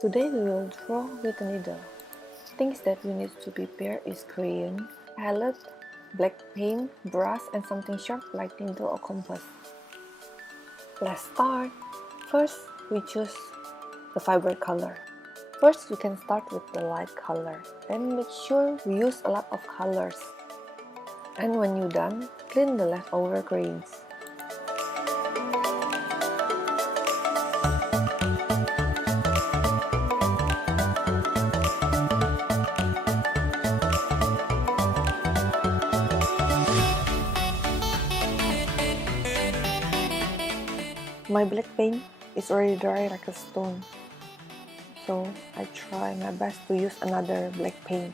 Today we will draw with a needle. Things that we need to prepare is crayon, palette, black paint, brush, and something sharp like needle or compass. Let's start. First, we choose the vibrant color. First, we can start with the light color and make sure we use a lot of colors. And when you're done, clean the leftover crayons. My black paint is already dry like a stone, so I try my best to use another black paint.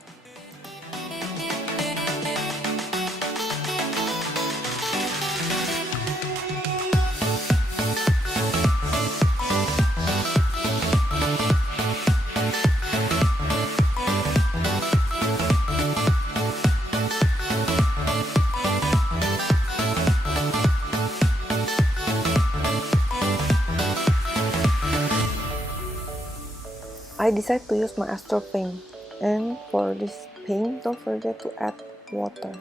I decided to use my astro paint, and for this paint, don't forget to add water.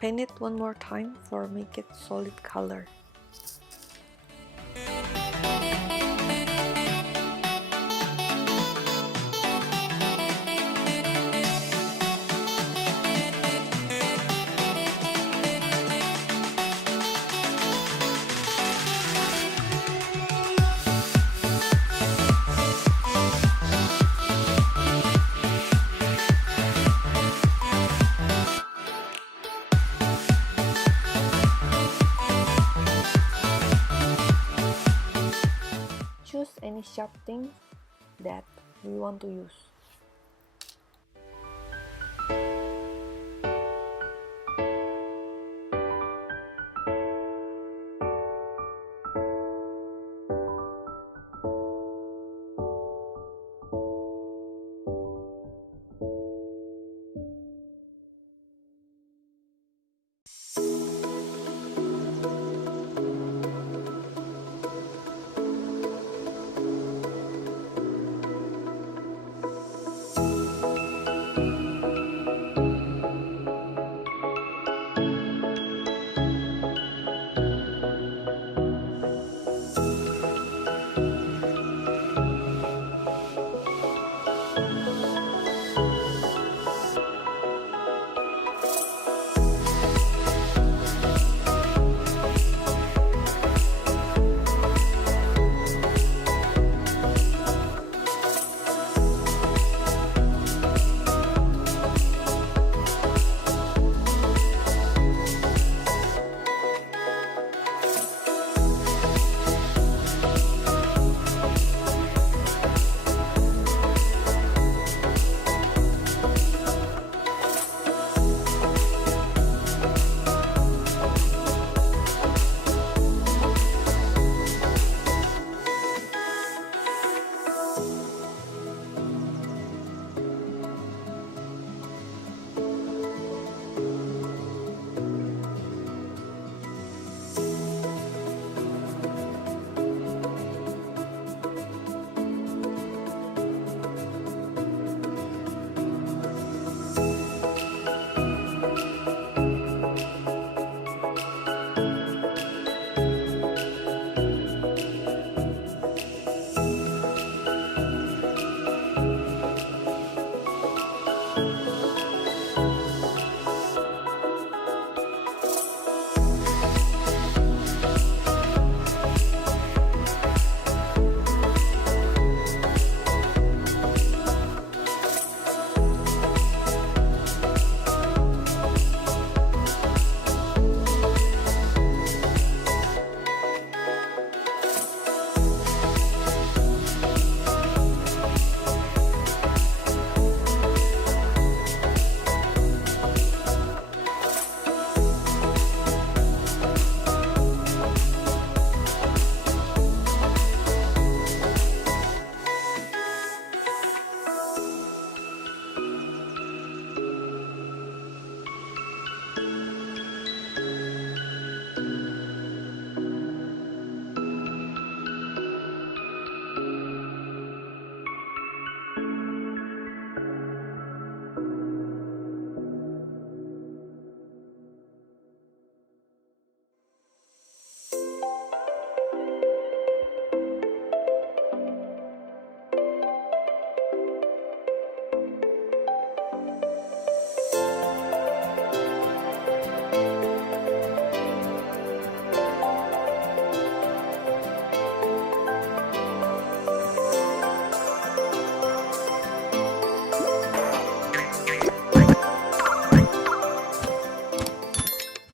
Paint it one more time for make it solid color. Choose any sharp thing that we want to use.